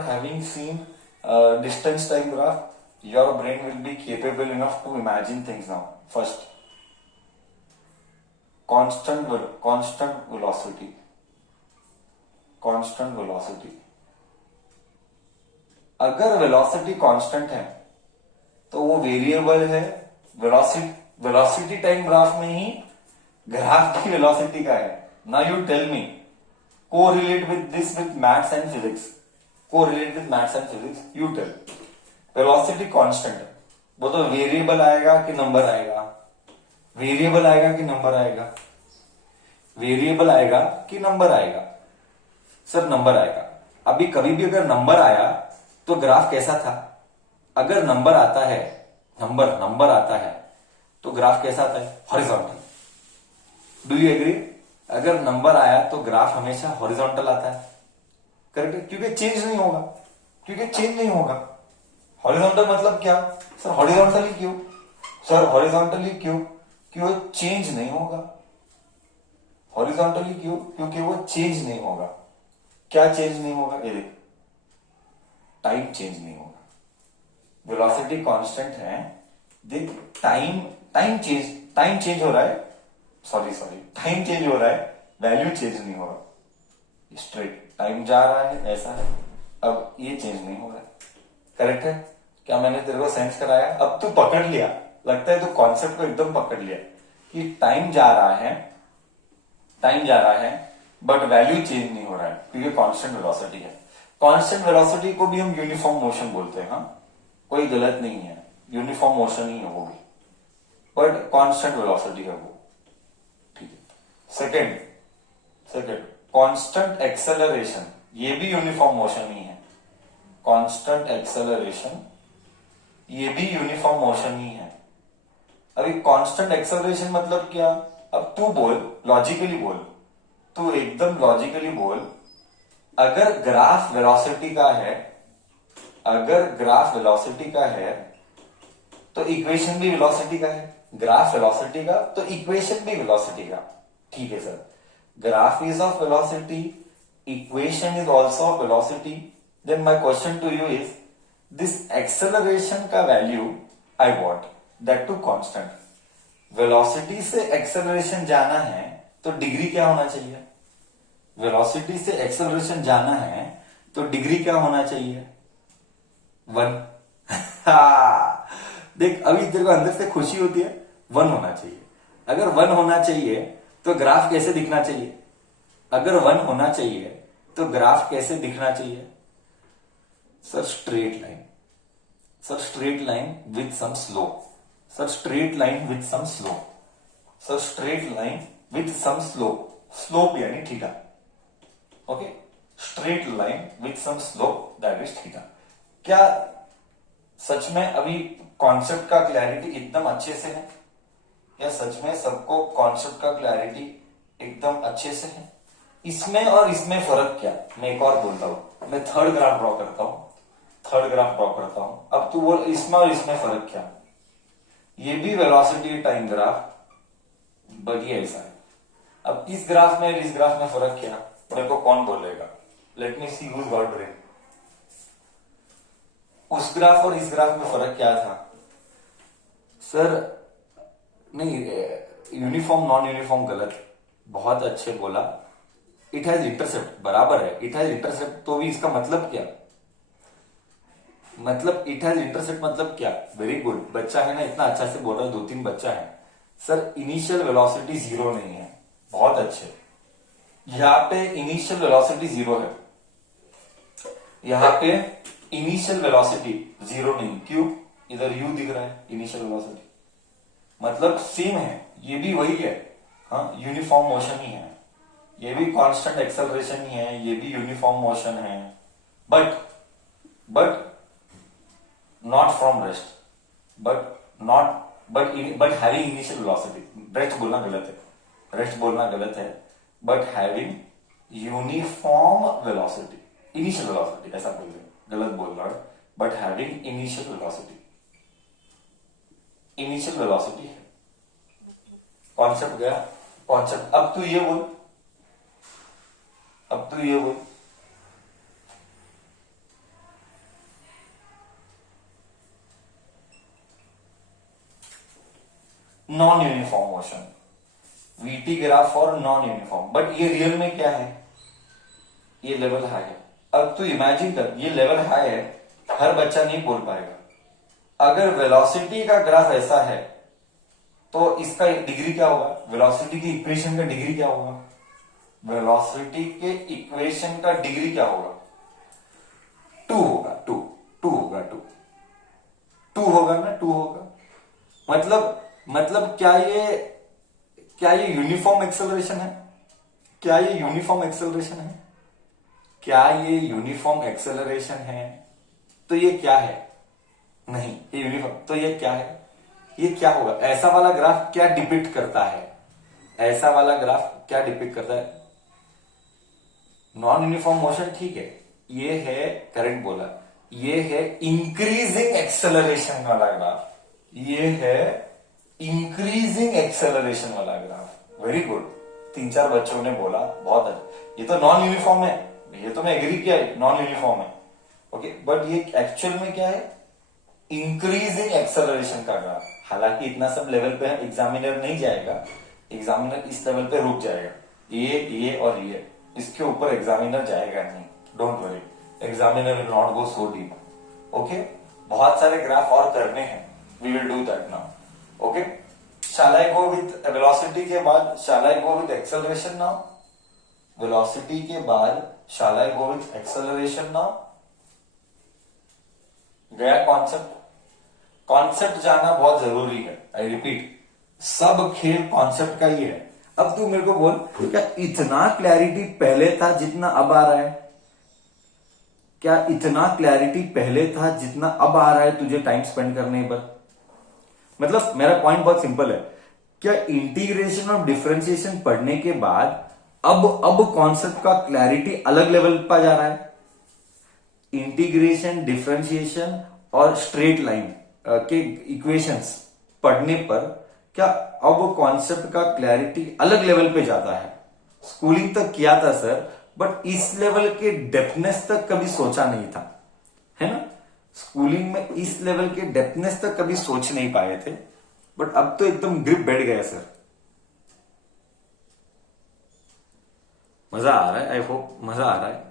Having seen distance time graph, your brain will be capable enough to imagine things now. First, constant velocity. Constant velocity, अगर velocity constant है तो वो variable है। Velocity time graph में ही graph की velocity का है। Now you tell me, correlate with this with maths and physics, correlate with maths and physics. You tell, velocity constant है, वो तो वेरिएबल आएगा कि नंबर आएगा? वेरिएबल आएगा कि नंबर आएगा? वेरिएबल आएगा कि नंबर आएगा? सर नंबर आएगा। अभी कभी भी अगर नंबर आया तो ग्राफ कैसा था? अगर नंबर आता है, नंबर आता है तो ग्राफ कैसा आता है? हॉरिजॉन्टल। Do you agree? अगर नंबर आया तो ग्राफ हमेशा हॉरिजॉन्टल आता है, करेक्ट है? क्योंकि चेंज नहीं होगा, हॉरिजॉन्टल मतलब क्या? सर हॉरिजॉन्टली क्यों? सर हॉरिजॉन्टली क्यों? कि वो चेंज नहीं होगा। हॉरिजॉन्टली क्यों? क्योंकि वो चेंज नहीं होगा। क्या चेंज नहीं होगा? ये देख, टाइम चेंज नहीं होगा। वेलोसिटी कांस्टेंट है, देख टाइम चेंज हो रहा है, टाइम चेंज हो रहा है, वैल्यू चेंज नहीं हो रहा। स्ट्रेट टाइम जा रहा है, ऐसा है, अब ये चेंज नहीं हो रहा है, करेक्ट है? क्या मैंने तेरे को सेंस कराया? अब तू पकड़ लिया, लगता है तू कॉन्सेप्ट को एकदम पकड़ लिया कि टाइम जा रहा है बट वैल्यू चेंज नहीं हो रहा है क्योंकि कांस्टेंट वेलोसिटी है। कांस्टेंट वेलोसिटी को भी हम यूनिफॉर्म मोशन बोलते हैं। हाँ, कोई गलत नहीं है, यूनिफॉर्म मोशन ही है वो भी, बट कांस्टेंट वेलोसिटी है वो, ठीक है। सेकंड कांस्टेंट एक्सेलरेशन, ये भी यूनिफॉर्म मोशन ही है। कांस्टेंट एक्सेलरेशन ये भी यूनिफॉर्म मोशन ही है। अभी कांस्टेंट एक्सेलरेशन मतलब क्या? अब तू बोल, लॉजिकली बोल, तू एकदम लॉजिकली बोल, अगर ग्राफ वेलोसिटी का है तो इक्वेशन भी वेलोसिटी का है। ग्राफ वेलोसिटी का तो इक्वेशन भी वेलोसिटी का, ठीक है sir. Graph is of velocity, equation is also of velocity. Then my question to you is, this acceleration का value I want that to constant. Velocity से एक्सेलरेशन जाना है तो डिग्री क्या होना चाहिए? वेलोसिटी से एक्सेलरेशन जाना है तो डिग्री क्या होना चाहिए? 1। देख, अभी तेरे को अंदर से खुशी होती है, 1 होना चाहिए। अगर 1 होना चाहिए तो ग्राफ कैसे दिखना चाहिए? अगर 1 होना चाहिए तो ग्राफ कैसे दिखना चाहिए? Sir straight line, sir straight line with some slope, sir straight line with some slope, sir straight line with some slope, slope यानी theta, okay, straight line with some slope that is theta. क्या सच में अभी concept का clarity एकदम अच्छे से है? क्या सच में सबको कॉन्सेप्ट का क्लैरिटी एकदम अच्छे से है? इसमें और इसमें फर्क क्या? मैं एक और बोलता हूं, मैं थर्ड ग्राफ ड्रॉ करता हूं। अब तू बोल, इसमें और इसमें फर्क क्या? ये भी वेलोसिटी टाइम ग्राफ, बढ़िया ऐसा है। अब इस ग्राफ में और इस ग्राफ में फर्क क्या? मेरे को कौन बोलेगा? लेट मी सी हुज गॉट ब्रेन। उस ग्राफ और इस ग्राफ में फर्क क्या था? सर नहीं, यूनिफॉर्म नॉन यूनिफॉर्म गलत, बहुत अच्छे बोला। इट हैज इंटरसेप्ट, बराबर है, इट हैज इंटरसेप्ट, तो भी इसका मतलब क्या? मतलब इट हैज इंटरसेप्ट मतलब क्या? वेरी गुड, बच्चा है ना, इतना अच्छा से बोल रहा है, 2-3 बच्चा है। सर इनिशियल वेलोसिटी 0 नहीं है, बहुत अच्छे। यहां पे इनिशियल वेलोसिटी 0 है, यहां पे इनिशियल वेलोसिटी 0 नहीं, क्यों? इधर u दिख रहा है, इनिशियल वेलोसिटी मतलब सेम है, ये भी वही है। हाँ, यूनिफॉर्म मोशन ही है, ये भी कांस्टेंट एक्सेलरेशन ही है, ये भी यूनिफॉर्म मोशन है, but not from rest, but having initial velocity. Rest बोलना गलत है, but having uniform velocity, initial velocity ऐसा बोल रहे, गलत बोल रहा है, बट हैविंग इनिशियल वेलोसिटी है। कॉन्सेप्ट गया, कॉन्सेप्ट। अब तू ये बोल, non uniform motion, VT graph for non uniform. But ये रियल में क्या है, ये लेवल हाई है। अब तू इमेजिन कर, ये लेवल हाई है, हर बच्चा नहीं बोल पाएगा। अगर वेलोसिटी का ग्राफ ऐसा है तो इसका डिग्री क्या होगा, वेलोसिटी की इक्वेशन का डिग्री क्या होगा, वेलोसिटी के इक्वेशन का डिग्री क्या होगा, 2 होगा, 2 होगा, 2 होगा ना, 2 होगा। मतलब क्या ये यूनिफॉर्म एक्सेलरेशन है, क्या ये यूनिफॉर्म एक्सेलरेशन है, क्या ये यूनिफॉर्म एक्सेलरेशन है? तो ये क्या है, नहीं ये यूनिफॉर्म, तो ये क्या है, ये क्या होगा, ऐसा वाला ग्राफ क्या डिपिक्ट करता है, ऐसा वाला ग्राफ क्या डिपिक्ट करता है? नॉन यूनिफॉर्म मोशन ठीक है, ये है करंट बोला, ये है इंक्रीजिंग एक्सेलरेशन वाला ग्राफ, ये है इंक्रीजिंग एक्सेलरेशन वाला ग्राफ। वेरी गुड, 3-4 बच्चों ने बोला, बहुत अच्छा। ये तो नॉन यूनिफॉर्म है, ये तो मैं एग्री किया, नॉन यूनिफॉर्म है, ओके। बट ये एक्चुअल में क्या है, इंक्रीजिंग एक्सेलरेशन का ग्राफ। हालांकि इतना सब लेवल पे एग्जामिनर नहीं जाएगा, एग्जामिनर इस लेवल पे रुक जाएगा, ये और ये, इसके ऊपर एग्जामिनर जाएगा नहीं, don't worry, examiner will not go so deep, okay. बहुत सारे ग्राफ और करने हैं, we will do that now, okay. Shall I go with velocity के बाद, shall I go with acceleration now, velocity के बाद shall I go with acceleration now. गया कॉन्सेप्ट, कॉन्सेप्ट जानना बहुत जरूरी है, आई रिपीट, सब खेल कॉन्सेप्ट का ही है। अब तू मेरे को बोल, क्या इतना क्लैरिटी पहले था जितना अब आ रहा है, क्या इतना क्लैरिटी पहले था जितना अब आ रहा है तुझे टाइम स्पेंड करने पर? मतलब मेरा पॉइंट बहुत सिंपल है, क्या इंटीग्रेशन और डिफरेंशिएशन पढ़ने के बाद अब कॉन्सेप्ट का क्लैरिटी अलग लेवल पर जा रहा है? इंटीग्रेशन, डिफरेंशिएशन और स्ट्रेट लाइन के इक्वेशंस पढ़ने पर क्या अब कॉन्सेप्ट का क्लैरिटी अलग लेवल पे जाता है? स्कूलिंग तक किया था सर, बट इस लेवल के डेप्थनेस तक कभी सोचा नहीं था, है ना। स्कूलिंग में इस लेवल के डेप्थनेस तक कभी सोच नहीं पाए थे, बट अब तो एकदम ग्रिप बैठ गया सर। मजा आ रहा है, आई होप मजा आ रहा है,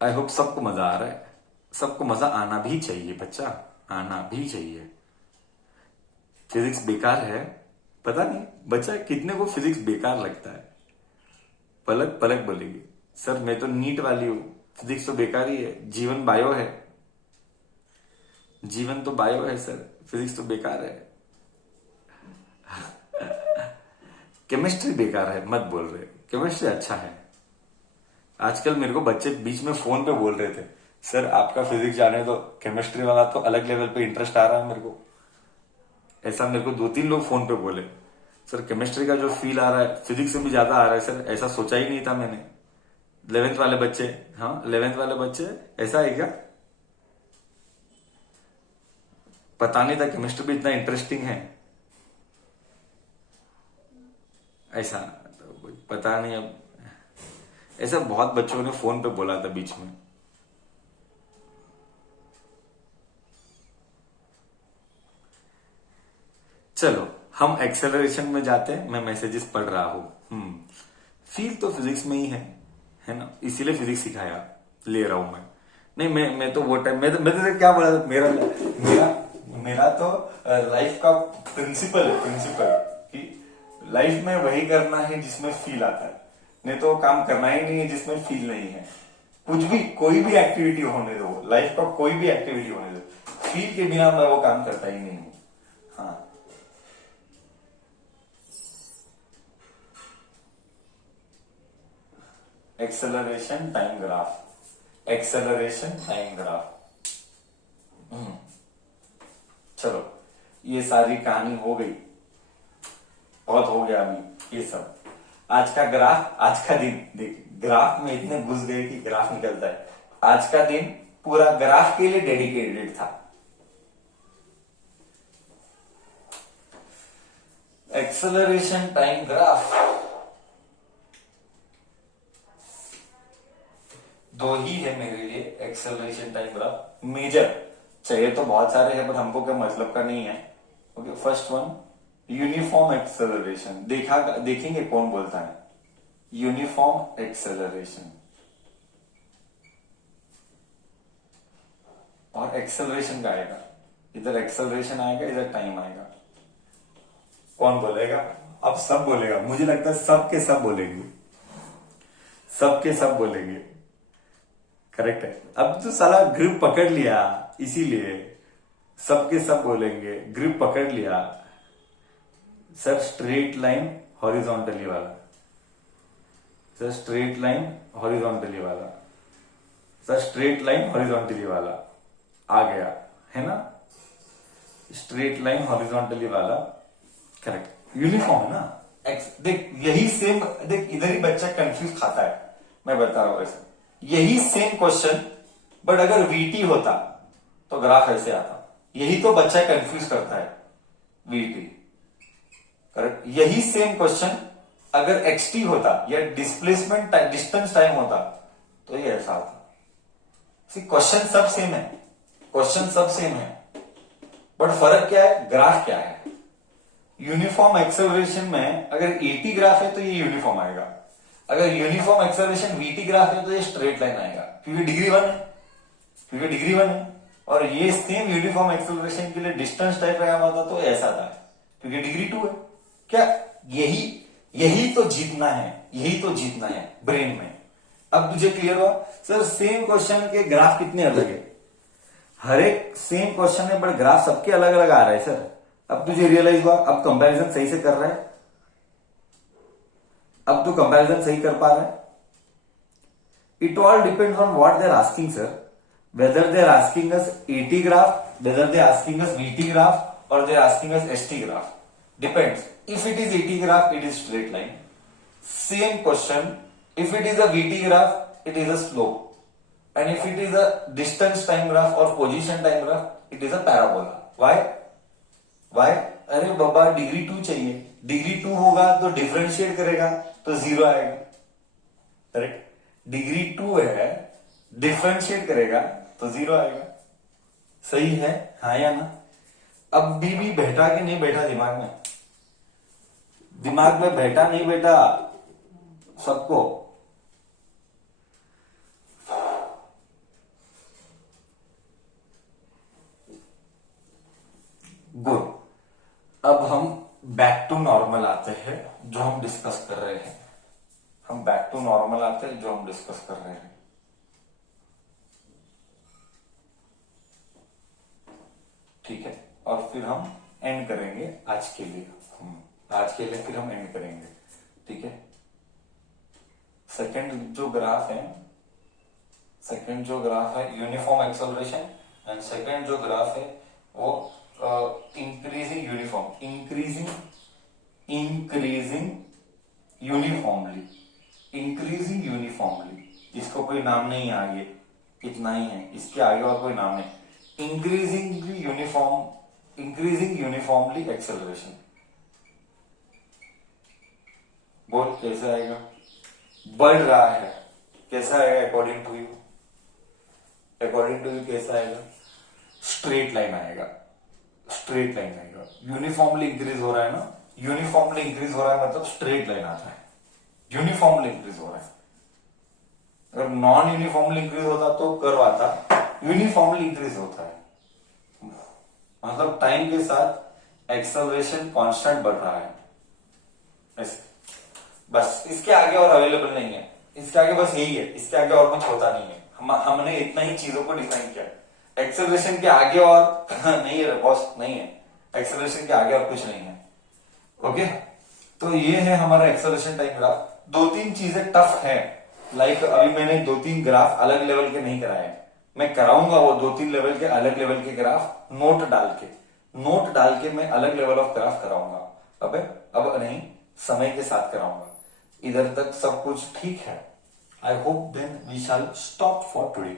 आई होप सबको मजा आ रहा है। सबको मजा आना भी चाहिए बच्चा, आना भी चाहिए। फिजिक्स बेकार है, पता नहीं बच्चा कितने को फिजिक्स बेकार लगता है। पलक पलक बोलेगी, सर मैं तो नीट वाली हूं, फिजिक्स तो बेकार ही है, जीवन बायो है, जीवन तो बायो है सर, फिजिक्स तो बेकार है। केमिस्ट्री बेकार है मत बोल रहे, केमिस्ट्री अच्छा है। आजकल मेरे को बच्चे बीच में फोन पे बोल रहे थे, सर आपका फिजिक्स जाने तो केमिस्ट्री वाला तो अलग लेवल पे इंटरेस्ट आ रहा है मेरे को। ऐसा मेरे को 2-3 लोग फोन पे बोले, सर केमिस्ट्री का जो फील आ रहा है फिजिक्स से भी ज्यादा आ रहा है सर, ऐसा सोचा ही नहीं था मैंने। 11th वाले बच्चे, हाँ 11th वाले बच्चे, ऐसा है क्या? पता नहीं था केमिस्ट्री भी इतना इंटरेस्टिंग है, ऐसा तो पता नहीं। अब ऐसा बहुत बच्चों ने फोन पे बोला था बीच में। चलो हम एक्सेलरेशन में जाते हैं, मैं मैसेजेस पढ़ रहा हूं। फील तो फिजिक्स में ही है ना, इसीलिए फिजिक्स सिखाया ले रहा हूं मैं। नहीं मैं तो वो टाइम मैं तो क्या बोला, मेरा मेरा मेरा तो लाइफ का प्रिंसिपल कि लाइफ में वही करना है जिसमें फील आता है, नहीं तो काम करना ही नहीं है जिसमें फील नहीं है। कुछ भी, कोई भी एक्टिविटी होने दो, लाइफ का कोई भी एक्टिविटी होने दो, फील के बिना मैं वो काम करता ही नहीं हूं। हाँ, acceleration time graph, acceleration time graph. चलो ये सारी कहानी हो गई, बहुत हो गया अभी ये सब। आज का ग्राफ, आज का दिन देख, ग्राफ में इतने घुस गए कि ग्राफ निकलता है। आज का दिन पूरा ग्राफ के लिए डेडिकेटेड था। एक्सेलरेशन टाइम ग्राफ, दो ही है मेरे लिए एक्सेलरेशन टाइम ग्राफ, मेजर चाहिए तो बहुत सारे हैं, पर हमको क्या मतलब का नहीं है। Okay, first one uniform acceleration. देखेंगे कौन बोलता है यूनिफॉर्म एक्सेलरेशन। और एक्सेलरेशन का आएगा, इधर एक्सेलरेशन आएगा, इधर टाइम आएगा। कौन बोलेगा? अब सब बोलेगा, मुझे लगता है सब के सब बोलेंगे, सब के सब बोलेंगे। करेक्ट है। अब तो साला ग्रिप पकड़ लिया, इसीलिए सबके सब बोलेंगे, ग्रिप पकड़ लिया। सर स्ट्रेट लाइन हॉरिजॉन्टली वाला, सर स्ट्रेट लाइन हॉरिजॉन्टली वाला, सर स्ट्रेट लाइन हॉरिजॉन्टली वाला आ गया है ना, स्ट्रेट लाइन हॉरिजॉन्टली वाला। करेक्ट, यूनिफॉर्म है ना। देख यही सेम, देख इधर ही बच्चा कंफ्यूज खाता है, मैं बता रहा हूं ऐसे। यही सेम क्वेश्चन बट अगर वीटी होता तो ग्राफ ऐसे आता। यही तो बच्चा कंफ्यूज करता है, वीटी। करेक्ट, यही सेम क्वेश्चन अगर एक्सटी होता या डिस्प्लेसमेंट डिस्टेंस टाइम होता तो ये ऐसा आता। क्वेश्चन सब सेम है, क्वेश्चन सब सेम है, बट फर्क क्या है, ग्राफ क्या है। यूनिफॉर्म एक्सेलरेशन में अगर एटी ग्राफ है तो ये यूनिफॉर्म आएगा, अगर यूनिफॉर्म एक्सेलरेशन वीटी ग्राफ है तो ये स्ट्रेट लाइन आएगा, क्योंकि डिग्री 1 है, क्योंकि डिग्री 1 है। और ये सेम यूनिफॉर्म एक्सेलरेशन के लिए डिस्टेंस टाइप का होता तो ऐसा था, क्योंकि डिग्री 2 है। क्या यही तो जीतना है, यही तो जीतना है ब्रेन में। अब तुझे क्लियर हुआ? सर सेम क्वेश्चन के ग्राफ कितने अलग है, हर एक सेम क्वेश्चन है बट ग्राफ सबके अलग अलग आ रहा है सर। अब तुझे रियलाइज हुआ, अब कंपैरिजन सही से कर रहा है, अब तो कंपैरिजन सही कर पा रहा है। It all depends on what they are asking sir, whether they are asking us AT graph, whether they are asking us VT graph, और they are asking us ST graph, depends. If it is AT graph it is straight line, same question. If it is a VT graph it is a slope, and if it is a distance time graph or position time graph it is a parabola. why अरे बाबा degree 2 चाहिए, degree 2 होगा तो differentiate करेगा तो 0 आएगा। Correct, degree 2 है, differentiate करेगा तो 0 आएगा। सही है, हाँ या ना? अब भी बैठा कि नहीं बैठा दिमाग में? दिमाग में बैठा नहीं बैठा सबको? गुड। अब हम बैक टू नॉर्मल आते हैं, जो हम डिस्कस कर रहे हैं। हम बैक टू नॉर्मल आते हैं, जो हम डिस्कस कर रहे हैं। ठीक है, और फिर हम एंड करेंगे आज के लिए। आज के लिए फिर हम एंड करेंगे। ठीक है, सेकंड जो ग्राफ है यूनिफॉर्म एक्सेलरेशन, एंड सेकंड जो ग्राफ है वो इंक्रीजिंग यूनिफॉर्मली। इसको कोई नाम नहीं है आगे, इतना ही है, इसके आगे और कोई नाम नहीं। Increasing uniformly acceleration. बोल कैसे आएगा? बढ़ रहा है, कैसा आएगा अकॉर्डिंग टू यू? कैसा आएगा? स्ट्रेट लाइन आएगा, स्ट्रेट लाइन आएगा। यूनिफॉर्मली इंक्रीज हो रहा है ना, यूनिफॉर्मली इंक्रीज हो रहा है मतलब स्ट्रेट लाइन आता है। यूनिफॉर्मली इंक्रीज हो रहा है, अगर नॉन यूनिफॉर्मली इंक्रीज होता तो कर्व आता, यूनिफॉर्मली इंक्रीज होता है मतलब टाइम के साथ एक्सेलरेशन कांस्टेंट बढ़ रहा है ऐसे। बस इसके आगे और अवेलेबल नहीं है, इसके आगे बस यही है, इसके आगे और कुछ होता नहीं है। हमने इतना ही चीजों को डिफाइन किया, एक्सेलरेशन के आगे और नहीं है बॉस, नहीं है, एक्सेलरेशन के आगे और कुछ नहीं है। ओके, तो ये है हमारा एक्सेलरेशन टाइम ग्राफ। 2-3 चीजें टफ है, लाइक अभी मैंने 2-3 ग्राफ अलग लेवल के नहीं कराए, मैं कराऊंगा वो 2-3 लेवल के, अलग लेवल के ग्राफ नोट डाल के मैं अलग लेवल ऑफ ग्राफ कराऊंगा। अब नहीं, समय के साथ कराऊंगा। इधर तक सब कुछ ठीक है? I hope then we shall stop for today.